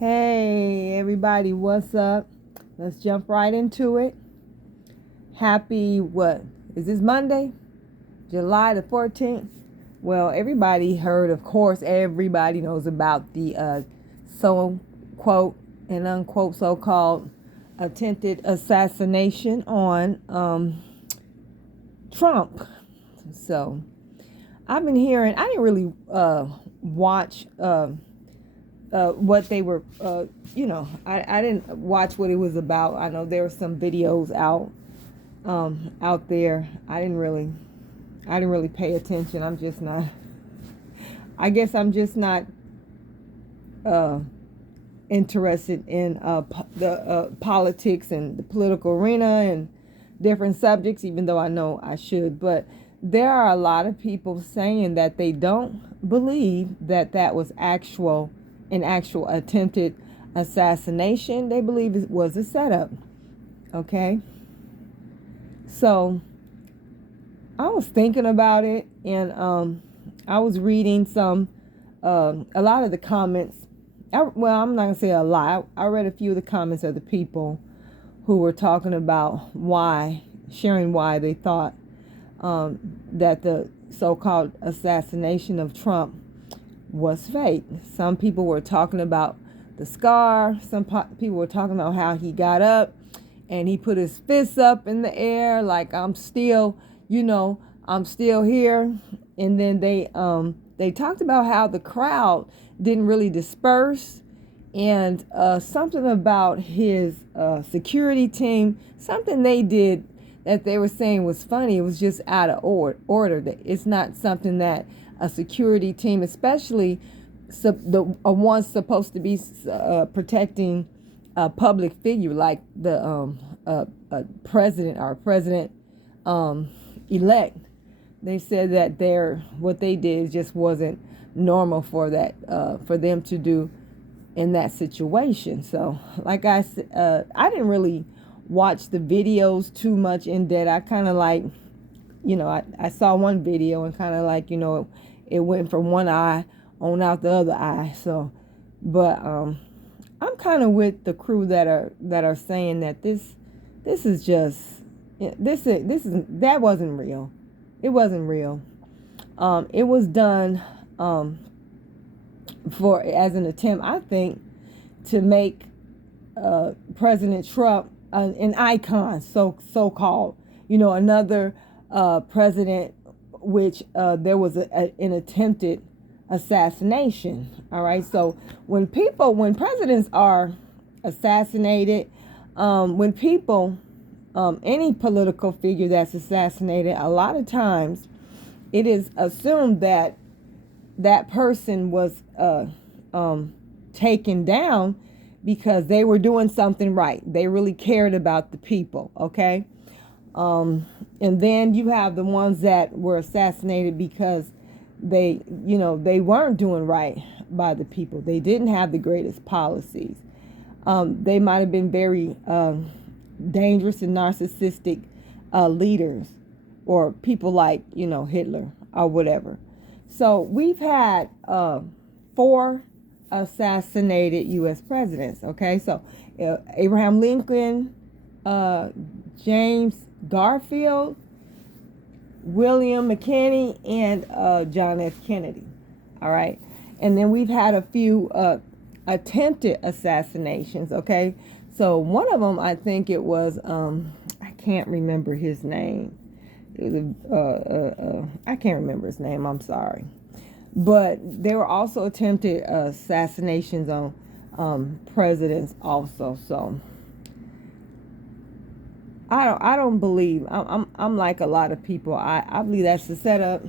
Hey everybody, what's up? Let's jump right into it. Happy what? Is this Monday? July the 14th? Well, everybody heard, of course, everybody knows about the so quote and unquote so-called attempted assassination on Trump. So I've been hearing, I didn't really watch what they were, I didn't watch what it was about. I know there were some videos out there. I didn't really pay attention. I'm just not, I guess I'm just not, interested in, the politics and the political arena and different subjects, even though I know I should. But there are a lot of people saying that they don't believe that that was an actual attempted assassination. They believe it was a setup. Okay. So I was thinking about it, and I was reading a lot of the comments. Well, I'm not gonna say a lot. I read a few of the comments of the people who were talking about sharing why they thought that the so-called assassination of Trump was fake. Some people were talking about the scar. Some people were talking about how he got up and he put his fists up in the air like I'm still here. And then they talked about how the crowd didn't really disperse, and something about his security team, something they did that they were saying was funny. It was just out of order. It's not something that a security team, especially the ones supposed to be protecting a public figure like the president or president elect. They said that what they did just wasn't normal for them to do in that situation. So, like I said, I didn't really watch the videos too much in depth. I kind of like, I saw one video and kind of like, it went from one eye on out the other eye. So, but I'm kind of with the crew that are saying that this is just that wasn't real. It wasn't real. It was done as an attempt, I think, to make President Trump an icon, so-called, another president, which there was an attempted assassination. All right. So when presidents are assassinated, when people, any political figure that's assassinated, a lot of times it is assumed that that person was taken down because they were doing something right. They really cared about the people. Okay. And then you have the ones that were assassinated because they weren't doing right by the people. They didn't have the greatest policies. They might have been very dangerous and narcissistic leaders, or people like, Hitler or whatever. So we've had 4 assassinated U.S. presidents. Okay, so Abraham Lincoln, James Garfield, William McKinney, and John F. Kennedy. All right, and then we've had a few attempted assassinations. Okay, so one of them, I think it was I can't remember his name. I can't remember his name. I'm sorry, but there were also attempted assassinations on presidents also. So I don't believe, I'm like a lot of people. I believe that's the setup.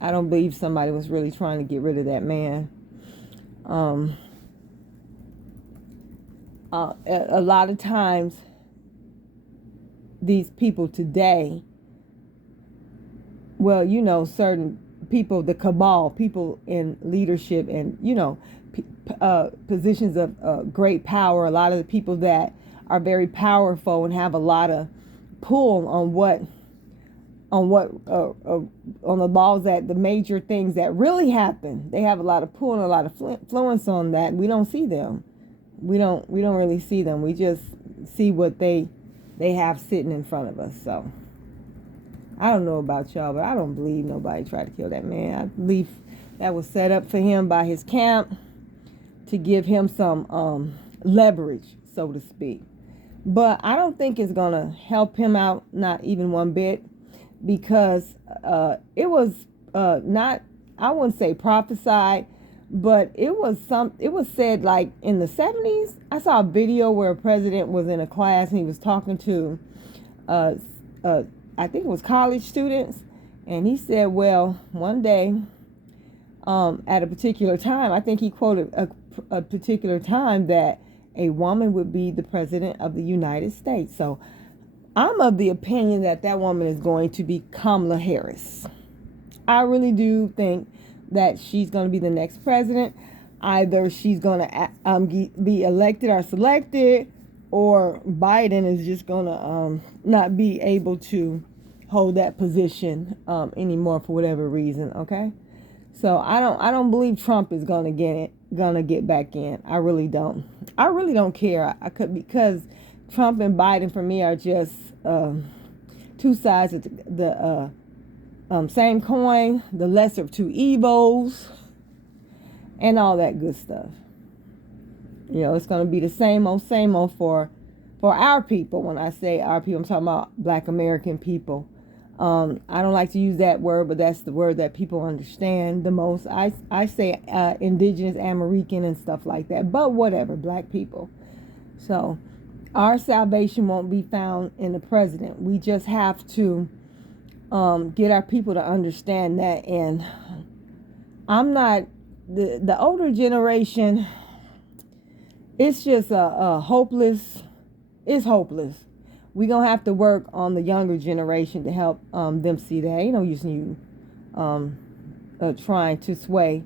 I don't believe somebody was really trying to get rid of that man. A lot of times these people today, well, certain people, the cabal, people in leadership and, positions of great power, a lot of the people that are very powerful and have a lot of pull on the laws, that the major things that really happen, they have a lot of pull and a lot of influence on that. We don't see them. We don't really see them. We just see what they have sitting in front of us. So I don't know about y'all, but I don't believe nobody tried to kill that man. I believe that was set up for him by his camp to give him some leverage, so to speak. But I don't think it's gonna help him out, not even one bit, because it was not, I wouldn't say prophesied, but it was said like in the 70s. I saw a video where a president was in a class and he was talking to uh, I think it was college students, and he said, well, one day at a particular time, I think he quoted a particular time, that a woman would be the president of the United States. So I'm of the opinion that that woman is going to be Kamala Harris. I really do think that she's going to be the next president. Either she's going to be elected or selected, or Biden is just going to not be able to hold that position anymore for whatever reason. Okay, so I don't believe Trump is going to get back in. I really don't. I really don't care. I could, because Trump and Biden for me are just two sides of the same coin, the lesser of two evils, and all that good stuff. You know, it's going to be the same old for our people. When I say our people, I'm talking about Black American people. I don't like to use that word, but that's the word that people understand the most. I say indigenous, American, and stuff like that. But whatever, Black people. So our salvation won't be found in the president. We just have to get our people to understand that. And I'm not, the older generation, it's just a hopeless. It's hopeless. We're going to have to work on the younger generation to help them see that. Ain't no use in you trying to sway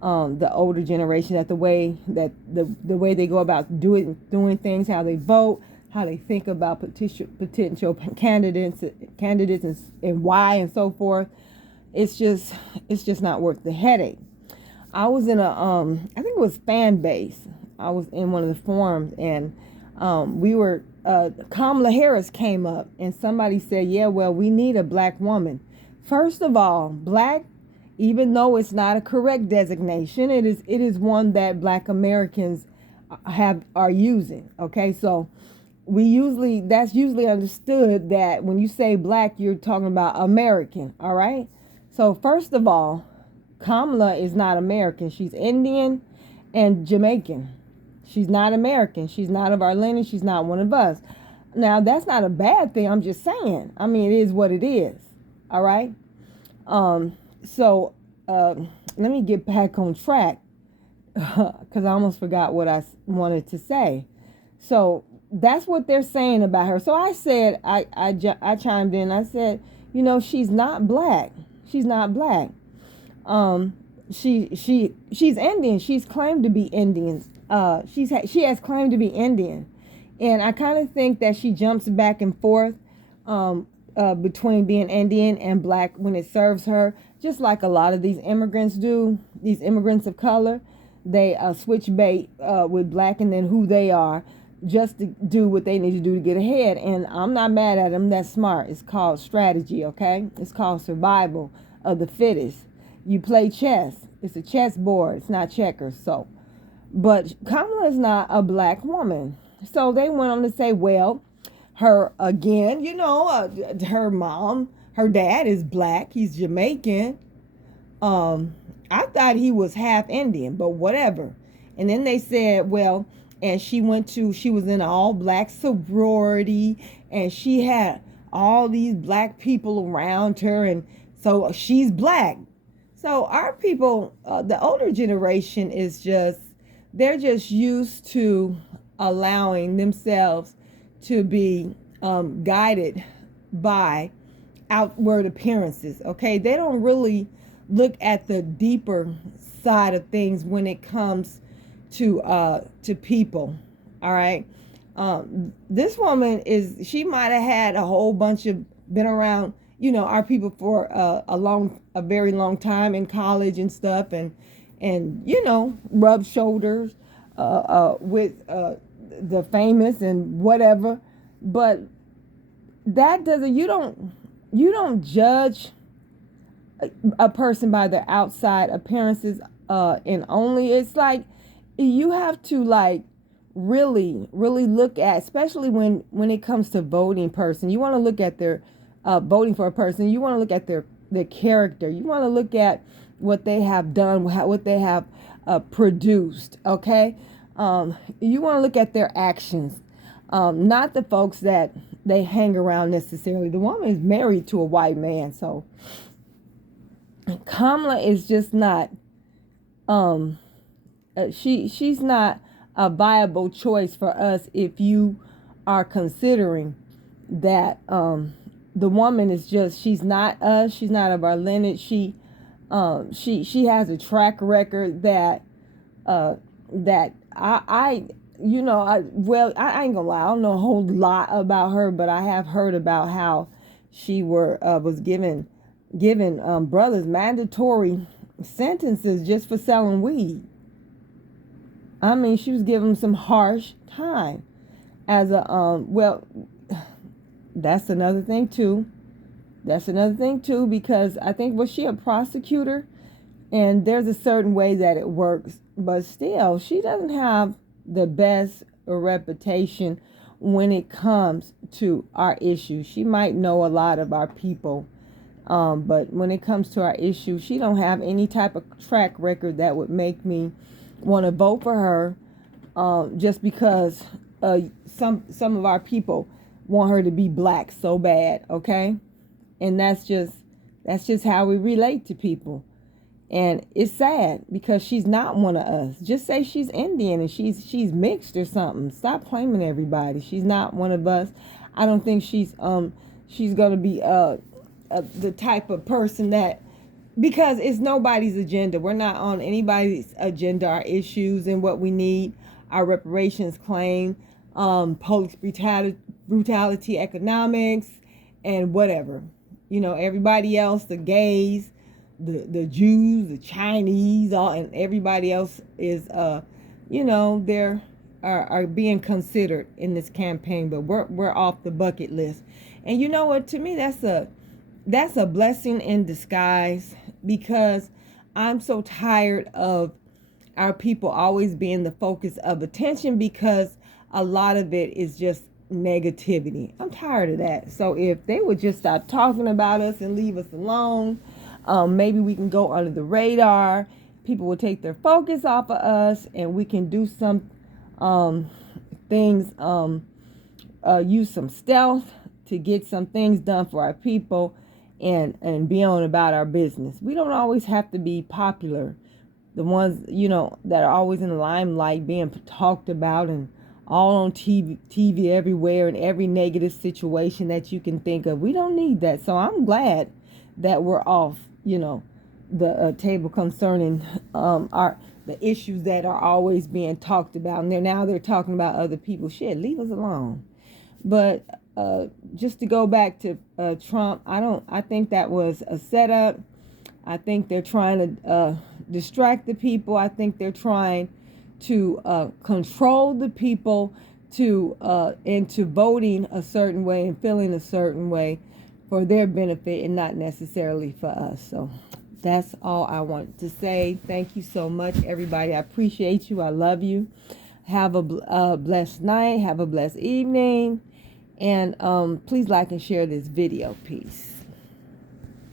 the older generation, that the way they go about doing things, how they vote, how they think about potential candidates and why and so forth. It's just not worth the headache. I was in I think it was Fan Base. I was in one of the forums, and we were, Kamala Harris came up, and somebody said, yeah, well, we need a Black woman. First of all, Black, even though it's not a correct designation, it is one that Black Americans are using. Okay, so that's usually understood that when you say Black, you're talking about American. All right. So first of all, Kamala is not American. She's Indian and Jamaican. She's not American. She's not of our lineage. She's not one of us. Now, that's not a bad thing. I'm just saying. I mean, it is what it is. All right. So let me get back on track, because I almost forgot what I wanted to say. So that's what they're saying about her. So I said, I chimed in. I said, you know, she's not Black. She's not Black. She's Indian. She's claimed to be Indian. She has claimed to be Indian, and I kind of think that she jumps back and forth between being Indian and Black when it serves her, just like a lot of these immigrants do. These immigrants of color, they switch bait with Black and then who they are, just to do what they need to do to get ahead. And I'm not mad at them. That's smart. It's called strategy. Okay, it's called survival of the fittest. You play chess. It's a chess board. It's not checkers. So. But Kamala is not a Black woman. So they went on to say, well, her, again, you know, her mom, her dad is Black. He's Jamaican. I thought he was half Indian, but whatever. And then they said, well, and she was in an all Black sorority, and she had all these Black people around her, and so she's Black. So our people, the older generation they're just used to allowing themselves to be guided by outward appearances. Okay, they don't really look at the deeper side of things when it comes to people. All right, this woman she might have had a whole bunch of been around, you know, our people for a very long time in college and stuff, and you know, rub shoulders with the famous and whatever, but that doesn't, you don't judge a person by their outside appearances, and only, it's like you have to like really look at, especially when it comes to voting person, you want to look at their voting for a person, you want to look at their character, you want to look at what they have done, what they have produced, okay? You want to look at their actions, not the folks that they hang around necessarily. The woman is married to a white man, so Kamala is just not, she's not a viable choice for us if you are considering that the woman is just, she's not us, she's not of our lineage. She has a track record that that I you know, I ain't gonna lie, I don't know a whole lot about her, but I have heard about how she was given brothers mandatory sentences just for selling weed. I mean, she was given some harsh time as a that's another thing too. Because I think, was she a prosecutor? And there's a certain way that it works, but still, she doesn't have the best reputation when it comes to our issues. She might know a lot of our people, but when it comes to our issues, she don't have any type of track record that would make me want to vote for her, just because some of our people want her to be black so bad, okay? And that's just how we relate to people. And it's sad because she's not one of us. Just say she's Indian and she's mixed or something. Stop claiming everybody. She's not one of us. I don't think she's going to be the type of person that, because it's nobody's agenda. We're not on anybody's agenda. Our issues and what we need, our reparations claim, police brutality, economics, and whatever. You know, everybody else, the gays, the Jews, the Chinese, all, and everybody else is, you know, they're are being considered in this campaign, but we're off the bucket list. And you know what? To me, that's a blessing in disguise, because I'm so tired of our people always being the focus of attention, because a lot of it is just negativity. I'm tired of that. So if they would just stop talking about us and leave us alone, maybe we can go under the radar. People will take their focus off of us, and we can do some things, use some stealth to get some things done for our people, and be on about our business. We don't always have to be popular. The ones, you know, that are always in the limelight, being talked about and all on TV everywhere, in every negative situation that you can think of. We don't need that. So I'm glad that we're off, you know, the table concerning the issues that are always being talked about. And they're talking about other people. Shit, leave us alone. But just to go back to Trump, I think that was a setup. I think they're trying to distract the people. I think they're trying to control the people into voting a certain way and feeling a certain way for their benefit, and not necessarily for us. So that's all I want to say. Thank you so much, everybody. I appreciate you. I love you. Have a blessed night. Have a blessed evening. And please like and share this video. Peace.